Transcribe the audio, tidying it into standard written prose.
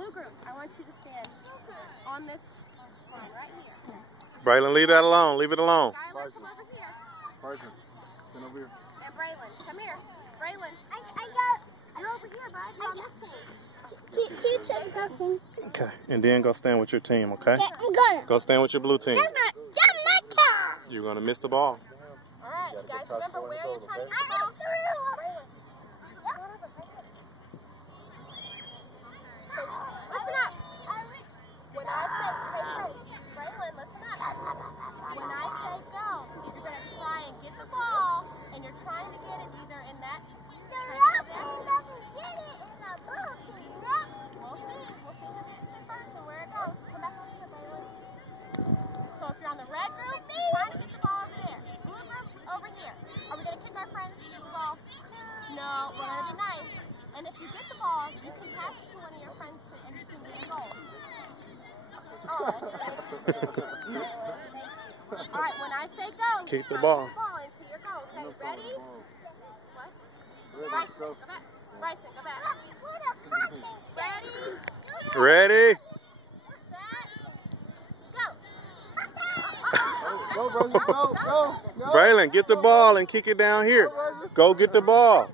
blue group, I want you to stand on this line right here. Braylon, leave that alone. Leave it alone. Skylar, come over here. Parson, come over here. And Braylon, come here. Braylon, you're over here, bud. You're on this team. Keep saying. Okay, and then go stand with your team, okay? Okay, I'm gonna. Go stand with your blue team. That's my car. You're going to miss the ball. All right, you guys remember where you're trying to get the ball? So, listen up. When I say, Braylon, listen up. When I say go, you're going to try and get the ball, and you're trying to get it either in that. We'll see who gets it first and where it goes. Come back over here, Braylon. So if you're on the red group, you're trying to get the ball over there. Blue group, over here. Are we going to pick our friends to get the ball? No, we're going to be nice. And if you get the ball, you can pass it to one of your friends and you can get a goal. All right, when I say go, keep the try ball. To get the ball into your goal. Okay, ready? What? Bryson, go back. Bryson, go back. Ready? Ready? Go, Braylon, go. Braylon, get the ball and kick it down here. Go get the ball.